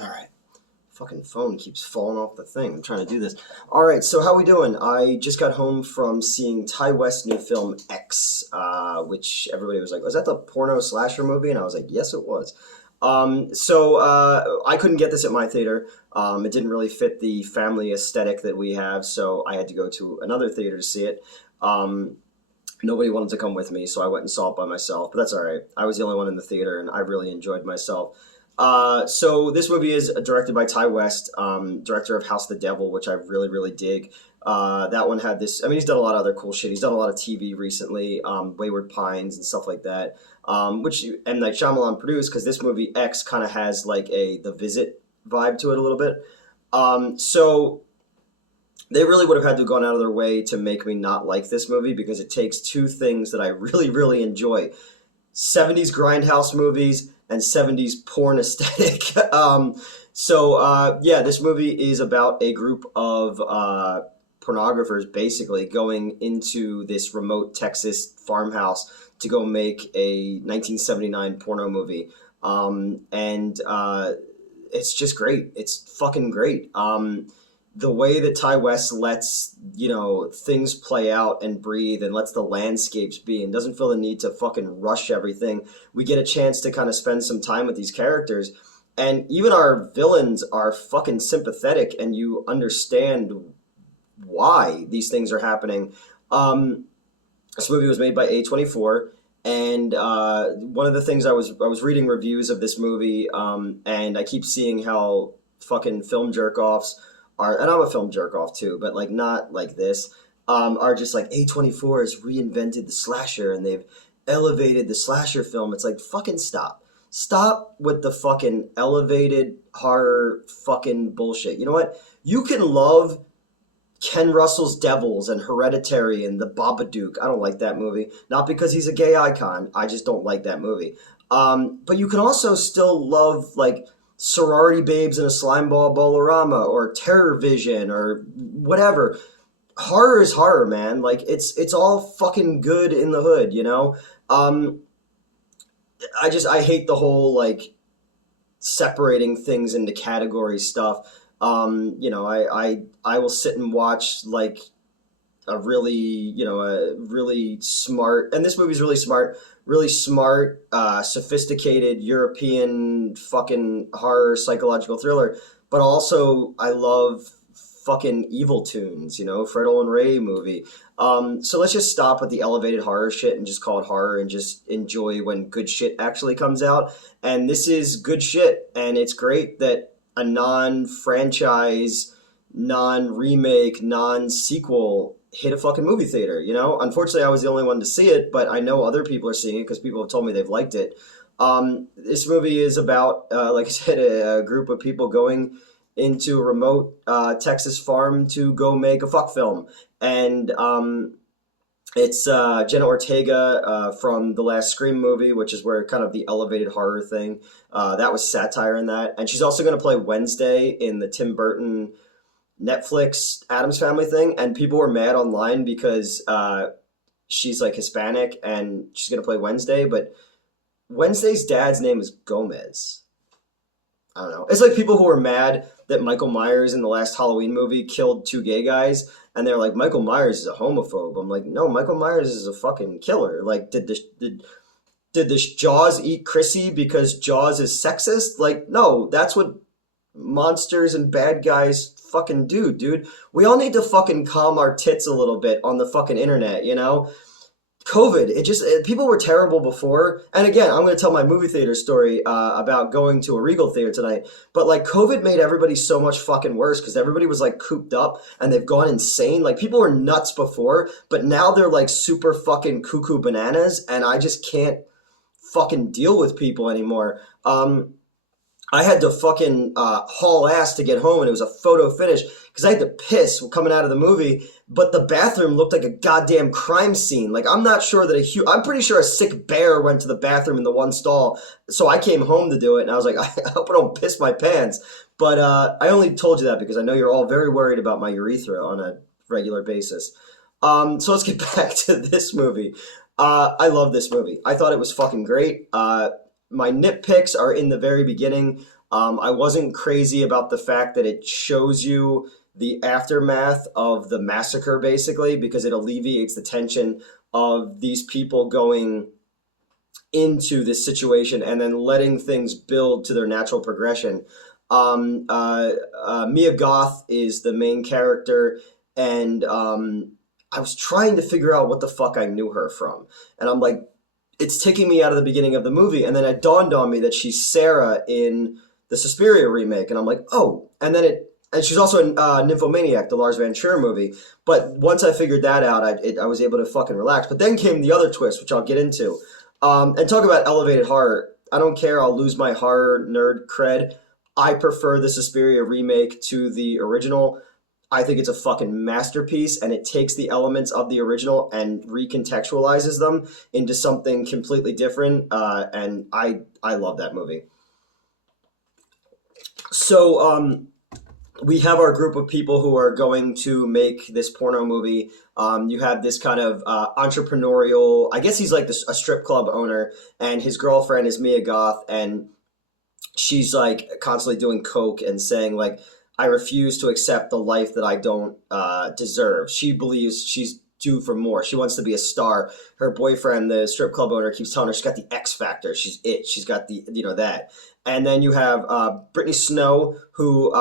All right. Fucking phone keeps falling off the thing. I'm trying to do this. All right, so how we doing? I just got home from seeing Ty West's new film X, which everybody was like, "Was that the porno slasher movie?" And I was like, "Yes, it was." I couldn't get this at my theater. It didn't really fit the family aesthetic that we have, so I had to go to another theater to see it. Um, Nobody wanted to come with me, so I went and saw it by myself. But that's all right. I was the only one in the theater, and I really enjoyed myself. So this movie is directed by Ty West, director of House of the Devil, which I really, really dig. That one had this. I mean, he's done a lot of other cool shit. He's done a lot of TV recently, Wayward Pines and stuff like that, which M. Night Shyamalan produced because this movie X kind of has like a The Visit vibe to it a little bit. So they really would have had to have gone out of their way to make me not like this movie because it takes two things that I really, really enjoy: 70s grindhouse movies and 70s porn aesthetic. Yeah, this movie is about a group of pornographers basically going into this remote Texas farmhouse to go make a 1979 porno movie. It's just great. It's fucking great. The way that Ty West lets, things play out and breathe and lets the landscapes be and doesn't feel the need to fucking rush everything. We get a chance to kind of spend some time with these characters. And even our villains are fucking sympathetic and you understand why these things are happening. This movie was made by A24. And one of the things I was reading reviews of this movie, and I keep seeing how fucking film jerk-offs are, and I'm a film jerk off too, but like not like this, are just like A24 has reinvented the slasher and they've elevated the slasher film. It's like, fucking stop. Stop with the fucking elevated horror fucking bullshit. You know what? You can love Ken Russell's Devils and Hereditary and The Babadook. I don't like that movie. Not because he's a gay icon. I just don't like that movie. But you can also still love like Sorority Babes in a Slimeball Bolorama or Terror Vision or whatever. Horror is horror, man. Like it's all fucking good in the hood, you know? I hate the whole like separating things into category stuff. I will sit and watch like a really smart, and this movie's really smart, sophisticated European fucking horror psychological thriller. But also, I love fucking Evil Tunes, Fredo and Ray movie. So let's just stop with the elevated horror shit and just call it horror and just enjoy when good shit actually comes out. And this is good shit, and it's great that a non-franchise, non-remake, non-sequel hit a fucking movie theater, Unfortunately, I was the only one to see it, but I know other people are seeing it because people have told me they've liked it. This movie is about, like I said, a group of people going into a remote Texas farm to go make a fuck film. And it's Jenna Ortega from the last Scream movie, which is where kind of the elevated horror thing, that was satire in that. And she's also going to play Wednesday in the Tim Burton Netflix Addams Family thing, and people were mad online because she's like Hispanic and she's gonna play Wednesday, but Wednesday's dad's name is Gomez. I don't know. It's like people who were mad that Michael Myers in the last Halloween movie killed two gay guys, and they're like, Michael Myers is a homophobe. I'm like, no, Michael Myers is a fucking killer. Like, did this Jaws eat Chrissy because Jaws is sexist? Like, no, that's what monsters and bad guys fucking do, dude. We all need to fucking calm our tits a little bit on the fucking internet, COVID, people were terrible before. And again, I'm going to tell my movie theater story about going to a Regal theater tonight. But like COVID made everybody so much fucking worse because everybody was like cooped up and they've gone insane. Like people were nuts before, but now they're like super fucking cuckoo bananas and I just can't fucking deal with people anymore. I had to fucking haul ass to get home, and it was a photo finish because I had to piss coming out of the movie. But the bathroom looked like a goddamn crime scene. Like I'm not sure that I'm pretty sure a sick bear went to the bathroom in the one stall. So I came home to do it, and I was like, I hope I don't piss my pants. But I only told you that because I know you're all very worried about my urethra on a regular basis. So let's get back to this movie. I love this movie. I thought it was fucking great. My nitpicks are in the very beginning. I wasn't crazy about the fact that it shows you the aftermath of the massacre, basically, because it alleviates the tension of these people going into this situation and then letting things build to their natural progression. Mia Goth is the main character, and I was trying to figure out what the fuck I knew her from. And I'm like, it's taking me out of the beginning of the movie, and then it dawned on me that she's Sarah in the Suspiria remake, and I'm like, oh, and she's also in Nymphomaniac, the Lars Van Trier movie. But once I figured that out, I was able to fucking relax. But then came the other twist, which I'll get into. And talk about elevated horror. I don't care. I'll lose my horror nerd cred. I prefer the Suspiria remake to the original. I think it's a fucking masterpiece, and it takes the elements of the original and recontextualizes them into something completely different. And I love that movie. So we have our group of people who are going to make this porno movie. You have this kind of entrepreneurial, I guess he's like a strip club owner, and his girlfriend is Mia Goth, and she's like constantly doing coke and saying like, I refuse to accept the life that I don't deserve. She believes she's due for more. She wants to be a star. Her boyfriend, the strip club owner, keeps telling her she's got the X factor. She's it. She's got the, that. And then you have Brittany Snow, who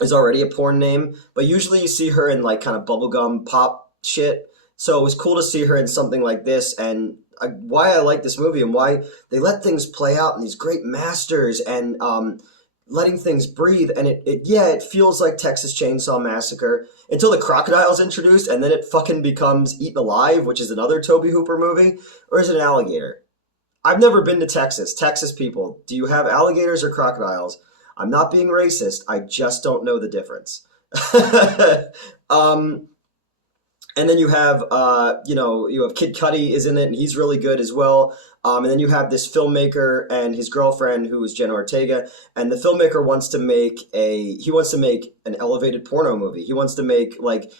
is already a porn name, but usually you see her in like kind of bubblegum pop shit. So it was cool to see her in something like this, and why I like this movie and why they let things play out in these great masters and letting things breathe. And it feels like Texas Chainsaw Massacre until the crocodile's introduced, and then it fucking becomes Eaten Alive, which is another Tobe Hooper movie. Or is it an alligator? I've never been to Texas. Texas people, do you have alligators or crocodiles? I'm not being racist. I just don't know the difference. And then you have, you have Kid Cudi is in it, and he's really good as well. And then you have this filmmaker and his girlfriend, who is Jenna Ortega. And the filmmaker wants to make an elevated porno movie. He wants to make like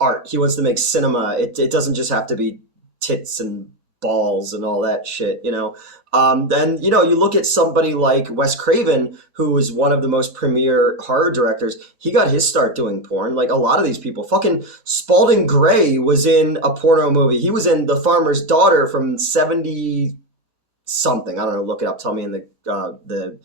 art. He wants to make cinema. It doesn't just have to be tits and balls and all that shit, Then, you look at somebody like Wes Craven, who is one of the most premier horror directors. He got his start doing porn. Like a lot of these people. Fucking Spalding Gray was in a porno movie. He was in The Farmer's Daughter from 70 something. I don't know, look it up. Tell me in the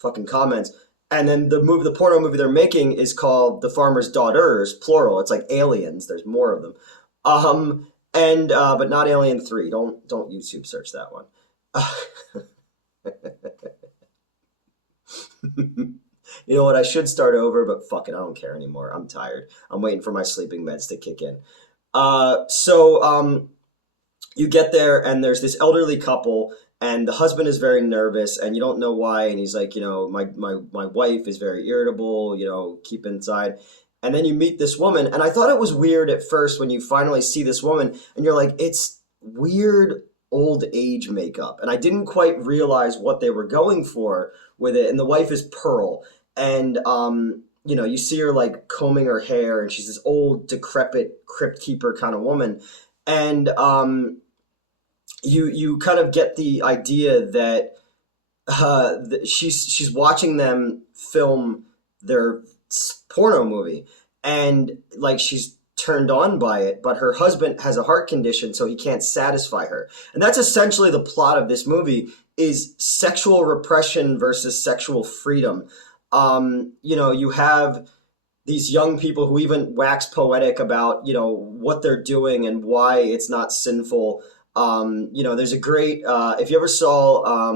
fucking comments. And then the porno movie they're making is called The Farmer's Daughters, plural. It's like aliens. There's more of them. But not Alien 3. Don't YouTube search that one. You know what? I should start over, but fuck it, I don't care anymore. I'm tired. I'm waiting for my sleeping meds to kick in. You get there, and there's this elderly couple, and the husband is very nervous, and you don't know why. And he's like, my wife is very irritable. Keep inside. And then you meet this woman, and I thought it was weird at first when you finally see this woman, and you're like, it's weird old age makeup. And I didn't quite realize what they were going for with it. And the wife is Pearl. And, you see her like combing her hair, and she's this old, decrepit crypt keeper kind of woman. And you kind of get the idea that she's watching them film their porno movie, and like she's turned on by it, but her husband has a heart condition, so he can't satisfy her. And that's essentially the plot of this movie, is sexual repression versus sexual freedom. You have these young people who even wax poetic about, what they're doing and why it's not sinful. There's a great, if you ever saw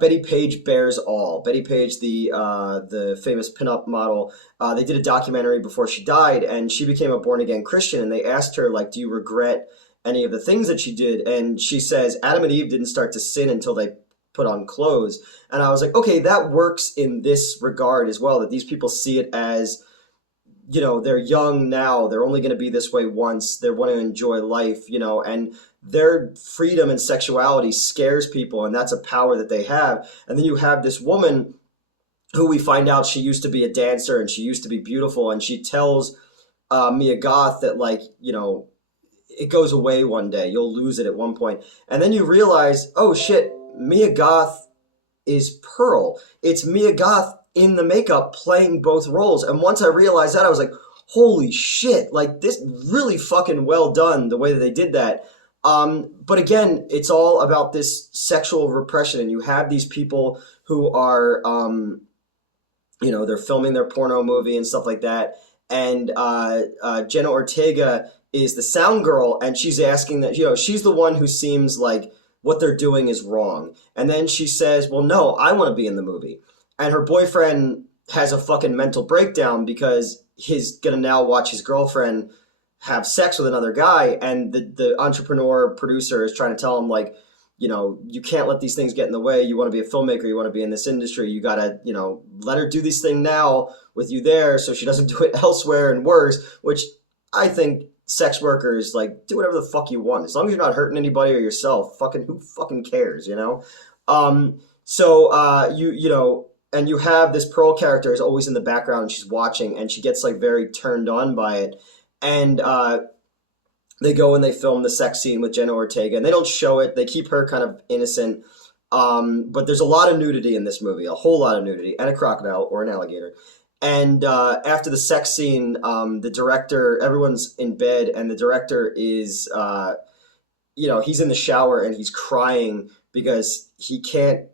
Betty Page Bears All. Betty Page, the famous pinup model, they did a documentary before she died, and she became a born-again Christian, and they asked her, like, do you regret any of the things that she did? And she says, Adam and Eve didn't start to sin until they put on clothes. And I was like, okay, that works in this regard as well, that these people see it as, they're young now, they're only going to be this way once, they want to enjoy life, and their freedom and sexuality scares people, and that's a power that they have. And then you have this woman who we find out she used to be a dancer, and she used to be beautiful, and she tells Mia Goth that, like, it goes away one day, you'll lose it at one point. And then you realize, oh shit, Mia Goth is Pearl. It's Mia Goth in the makeup playing both roles. And once I realized that, I was like, holy shit, like this really fucking well done the way that they did that. But again, it's all about this sexual repression, and you have these people who are, they're filming their porno movie and stuff like that. And Jenna Ortega is the sound girl, and she's asking that, she's the one who seems like what they're doing is wrong. And then she says, well, no, I want to be in the movie. And her boyfriend has a fucking mental breakdown because he's going to now watch his girlfriend have sex with another guy. And the entrepreneur producer is trying to tell him, like, you can't let these things get in the way. You want to be a filmmaker. You want to be in this industry. You got to, let her do this thing now with you there so she doesn't do it elsewhere and worse, which I think sex workers, like, do whatever the fuck you want. As long as you're not hurting anybody or yourself, who fucking cares, and you have this Pearl character is always in the background and she's watching and she gets like very turned on by it. And they go and they film the sex scene with Jenna Ortega, and they don't show it. They keep her kind of innocent. But there's a lot of nudity in this movie, a whole lot of nudity, and a crocodile or an alligator. And after the sex scene, the director, everyone's in bed, and the director is, he's in the shower and he's crying because he can't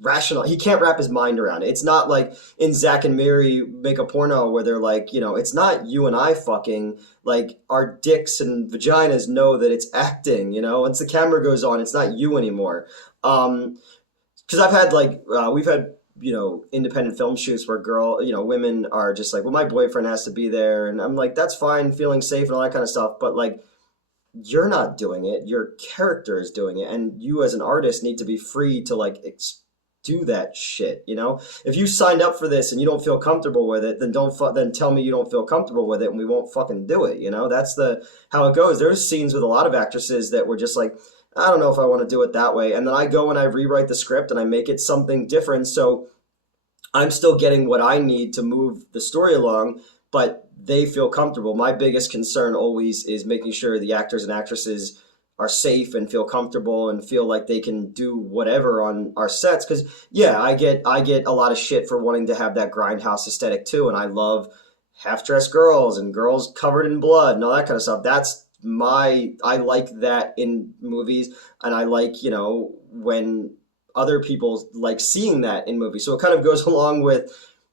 wrap his mind around it. It's not like in Zack and Miri Make a Porno where they're like, it's not you and I fucking, like our dicks and vaginas know that it's acting, once the camera goes on, it's not you anymore. Because I've had we've had, independent film shoots where women are just like, well, my boyfriend has to be there. And I'm like, that's fine, feeling safe and all that kind of stuff. But like, you're not doing it. Your character is doing it. And you as an artist need to be free to do that shit, If you signed up for this and you don't feel comfortable with it, then then tell me you don't feel comfortable with it and we won't fucking do it, That's how it goes. There's scenes with a lot of actresses that were just like, I don't know if I want to do it that way. And then I go and I rewrite the script and I make it something different. So I'm still getting what I need to move the story along, but they feel comfortable. My biggest concern always is making sure the actors and actresses are safe and feel comfortable and feel like they can do whatever on our sets. Because I get a lot of shit for wanting to have that grindhouse aesthetic too, and I love half-dressed girls and girls covered in blood and all that kind of stuff. I like that in movies, and I like when other people like seeing that in movies. So it kind of goes along with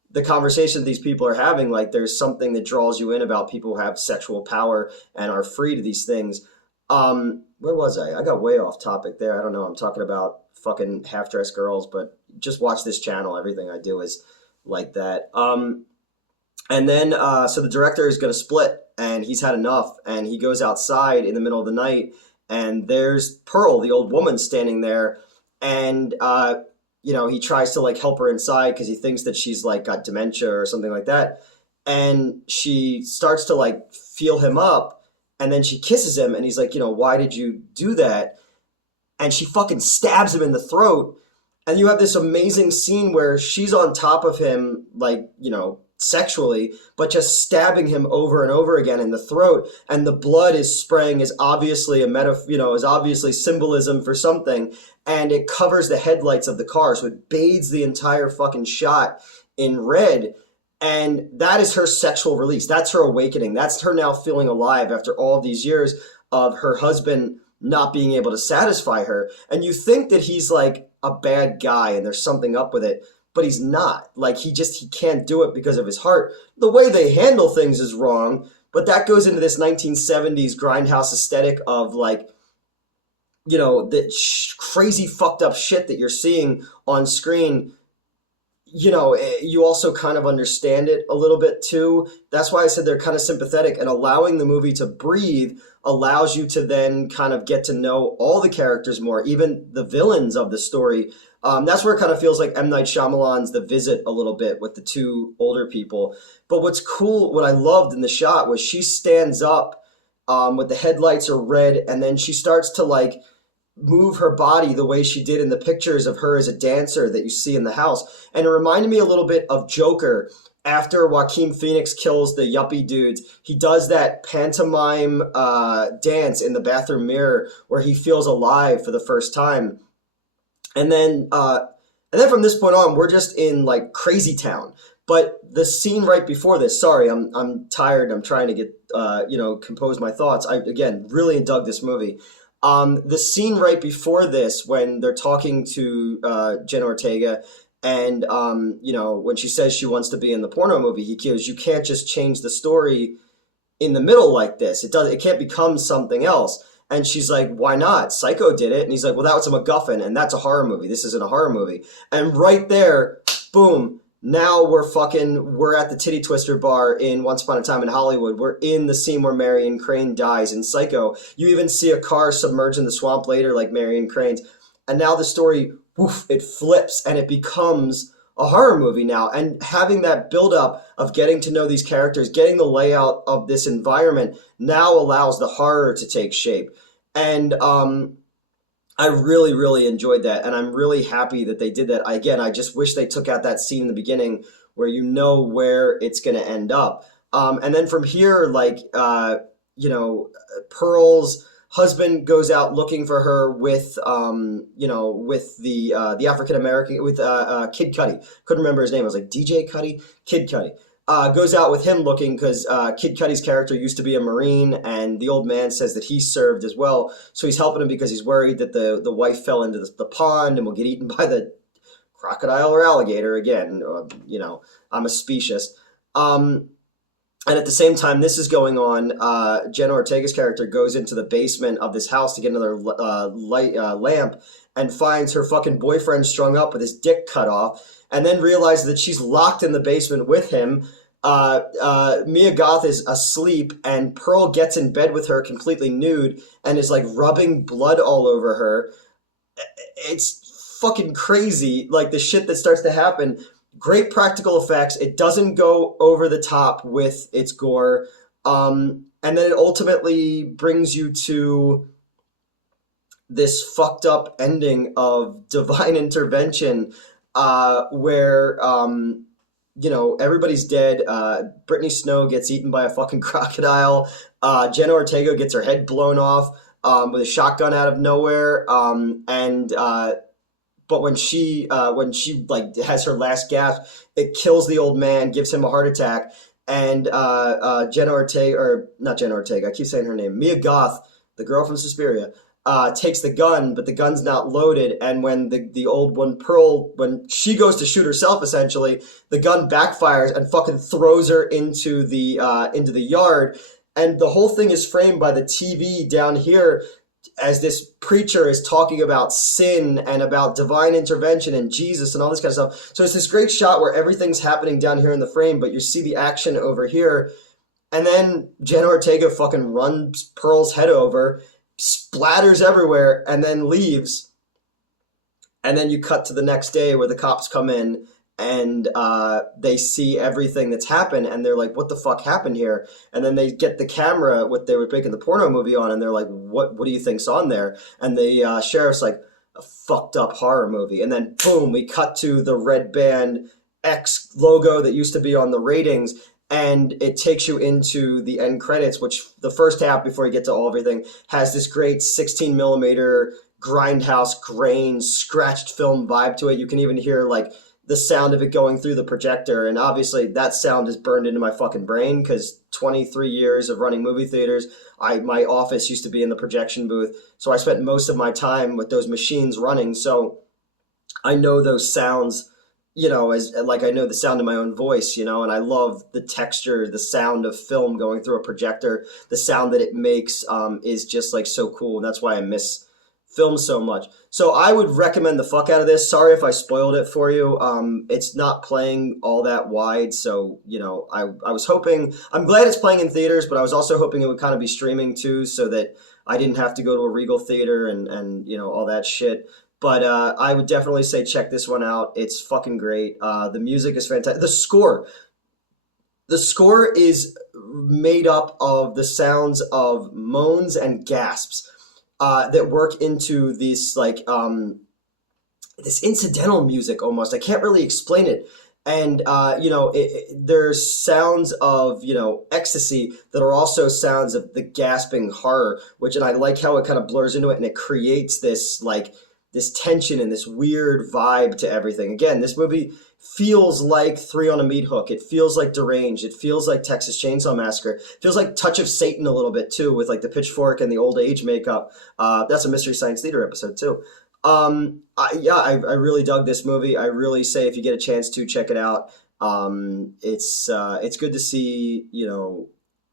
the conversation these people are having. Like, there's something that draws you in about people who have sexual power and are free to these things. Where was I? I got way off topic there. I don't know. I'm talking about fucking half-dressed girls, but just watch this channel. Everything I do is like that. And then, so the director is going to split, and he's had enough, and he goes outside in the middle of the night, and there's Pearl, the old woman, standing there, and, he tries to, help her inside because he thinks that she's, got dementia or something like that, and she starts to, feel him up. And then she kisses him, and he's like, why did you do that? And she fucking stabs him in the throat. And you have this amazing scene where she's on top of him, sexually, but just stabbing him over and over again in the throat. And the blood is spraying, is obviously is obviously symbolism for something. And it covers the headlights of the car, so it bathes the entire fucking shot in red. And that is her sexual release. That's her awakening. That's her now feeling alive after all these years of her husband not being able to satisfy her. And you think that he's like a bad guy and there's something up with it, but he's not. He can't do it because of his heart. The way they handle things is wrong, but that goes into this 1970s grindhouse aesthetic of the crazy fucked up shit that you're seeing on screen. You also kind of understand it a little bit too. That's why I said they're kind of sympathetic, and allowing the movie to breathe allows you to then kind of get to know all the characters more, even the villains of the story. That's where it kind of feels like M. Night Shyamalan's The Visit a little bit with the two older people. But what's cool, what I loved in the shot was she stands up with the headlights are red, and then she starts to move her body the way she did in the pictures of her as a dancer that you see in the house. And it reminded me a little bit of Joker. After Joaquin Phoenix kills the yuppie dudes, he does that pantomime dance in the bathroom mirror where he feels alive for the first time. And then And then from this point on, we're just in like crazy town. But the scene right before this, sorry, I'm tired. I'm trying to get compose my thoughts. I again really dug this movie. The scene right before this, when they're talking to Jenna Ortega, and when she says she wants to be in the porno movie, he goes, "You can't just change the story in the middle like this. It can't become something else." And she's like, "Why not? Psycho did it." And he's like, "Well, that was a MacGuffin, and that's a horror movie. This isn't a horror movie." And right there, boom. Now we're at the Titty Twister bar in Once Upon a Time in Hollywood. We're in the scene where Marion Crane dies in Psycho. You even see a car submerge in the swamp later, like Marion Crane's. And now the story, woof, it flips and it becomes a horror movie now. And having that buildup of getting to know these characters, getting the layout of this environment now allows the horror to take shape. And I really, really enjoyed that, and I'm really happy that they did that. I just wish they took out that scene in the beginning where you know where it's going to end up. And then from here, Pearl's husband goes out looking for her with, with the African American, with Kid Cudi. Couldn't remember his name. I was like, DJ Cudi? Kid Cudi. Goes out with him looking because Kid Cudi's character used to be a Marine, and the old man says that he served as well. So he's helping him because he's worried that the wife fell into the pond and will get eaten by the crocodile or alligator again. I'm a specious. And at the same time this is going on, Jenna Ortega's character goes into the basement of this house to get another lamp and finds her fucking boyfriend strung up with his dick cut off, and then realizes that she's locked in the basement with him. Mia Goth is asleep, and Pearl gets in bed with her completely nude and is like rubbing blood all over her. It's fucking crazy, like the shit that starts to happen. Great practical effects. It doesn't go over the top with its gore. And then it ultimately brings you to this fucked up ending of divine intervention, where everybody's dead. Brittany Snow gets eaten by a fucking crocodile. Jenna Ortega gets her head blown off with a shotgun out of nowhere. But when she like has her last gasp, it kills the old man, gives him a heart attack, and Jenna Ortega, or not Jenna Ortega, I keep saying her name, Mia Goth, the girl from Suspiria, takes the gun, but the gun's not loaded. And when the old one, Pearl, when she goes to shoot herself, essentially, the gun backfires and fucking throws her into the yard. And the whole thing is framed by the TV down here as this preacher is talking about sin and about divine intervention and Jesus and all this kind of stuff. So it's this great shot where everything's happening down here in the frame, but you see the action over here. And then Jenna Ortega fucking runs Pearl's head over, splatters everywhere, and then leaves. And then you cut to the next day where the cops come in and they see everything that's happened, and they're like, what the fuck happened here? And then they get the camera, what they were making the porno movie on, and they're like, what do you think's on there? And the sheriff's like, a fucked up horror movie. And then boom, we cut to the red band X logo that used to be on the ratings, and it takes you into the end credits, which the first half, before you get to everything, has this great 16 millimeter grindhouse grain scratched film vibe to it. You can even hear like the sound of it going through the projector, and obviously that sound is burned into my fucking brain because 23 years of running movie theaters, my office used to be in the projection booth, so I spent most of my time with those machines running, so I know those sounds, as like I know the sound of my own voice, and I love the texture, the sound of film going through a projector. The sound that it makes is just like so cool, and that's why I miss film so much. So I would recommend the fuck out of this. Sorry if I spoiled it for you. It's not playing all that wide, so I was hoping, I'm glad it's playing in theaters, but I was also hoping it would kind of be streaming too, so that I didn't have to go to a Regal theater and all that shit. But I would definitely say check this one out. It's fucking great. The music is fantastic. The score is made up of the sounds of moans and gasps that work into this this incidental music almost. I can't really explain it. And there's sounds of ecstasy that are also sounds of the gasping horror, and I like how it kind of blurs into it, and it creates this like this tension and this weird vibe to everything. Again, this movie feels like Three on a Meat Hook. It feels like Deranged. It feels like Texas Chainsaw Massacre. It feels like Touch of Satan a little bit too, with like the pitchfork and the old age makeup. That's a Mystery Science Theater episode too. I really dug this movie. I really say if you get a chance to check it out. It's good to see,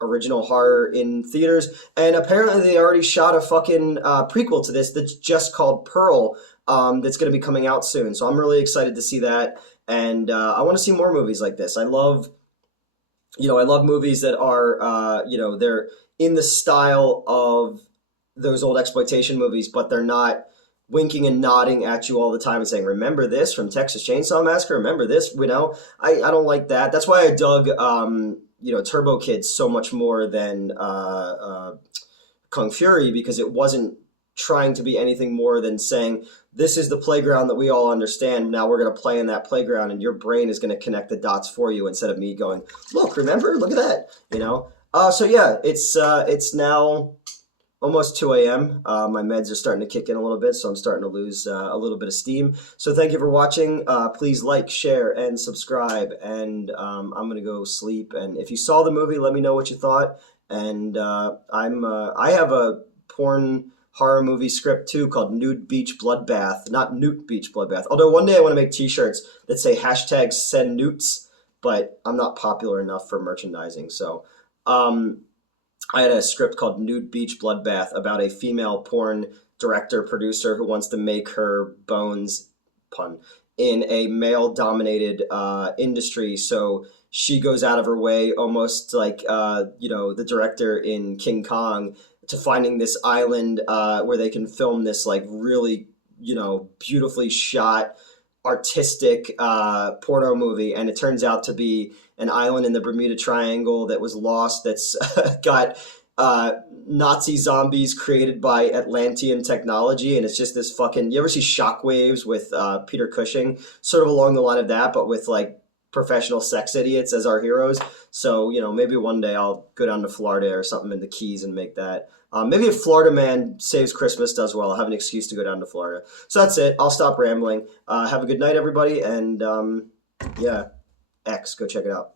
original horror in theaters. And apparently they already shot a fucking prequel to this that's just called Pearl. That's going to be coming out soon. So I'm really excited to see that. And I want to see more movies like this. I love movies that are, they're in the style of those old exploitation movies, but they're not winking and nodding at you all the time and saying, remember this from Texas Chainsaw Massacre? Remember this? I don't like that. That's why I dug, Turbo Kid so much more than Kung Fury, because it wasn't trying to be anything more than saying, this is the playground that we all understand. Now we're going to play in that playground, and your brain is going to connect the dots for you instead of me going, look, remember? Look at that, So yeah, it's now almost 2 a.m. My meds are starting to kick in a little bit, so I'm starting to lose a little bit of steam. So thank you for watching. Please like, share, and subscribe. And I'm going to go sleep. And if you saw the movie, let me know what you thought. And I have a porn horror movie script too called Nude Beach Bloodbath, not Newt Beach Bloodbath. Although one day I want to make t-shirts that say hashtag send newts, but I'm not popular enough for merchandising. So I had a script called Nude Beach Bloodbath about a female porn director producer who wants to make her bones, pun, in a male-dominated industry. So she goes out of her way, almost like the director in King Kong, to finding this island where they can film this like really beautifully shot artistic porno movie, and it turns out to be an island in the Bermuda Triangle that was lost, that's got Nazi zombies created by Atlantean technology, and it's just this fucking, you ever see Shockwaves with Peter Cushing? Sort of along the line of that, but with like professional sex idiots as our heroes. So, maybe one day I'll go down to Florida or something in the Keys and make that. Maybe if Florida Man Saves Christmas does well, I'll have an excuse to go down to Florida. So that's it. I'll stop rambling. Have a good night, everybody. And X, go check it out.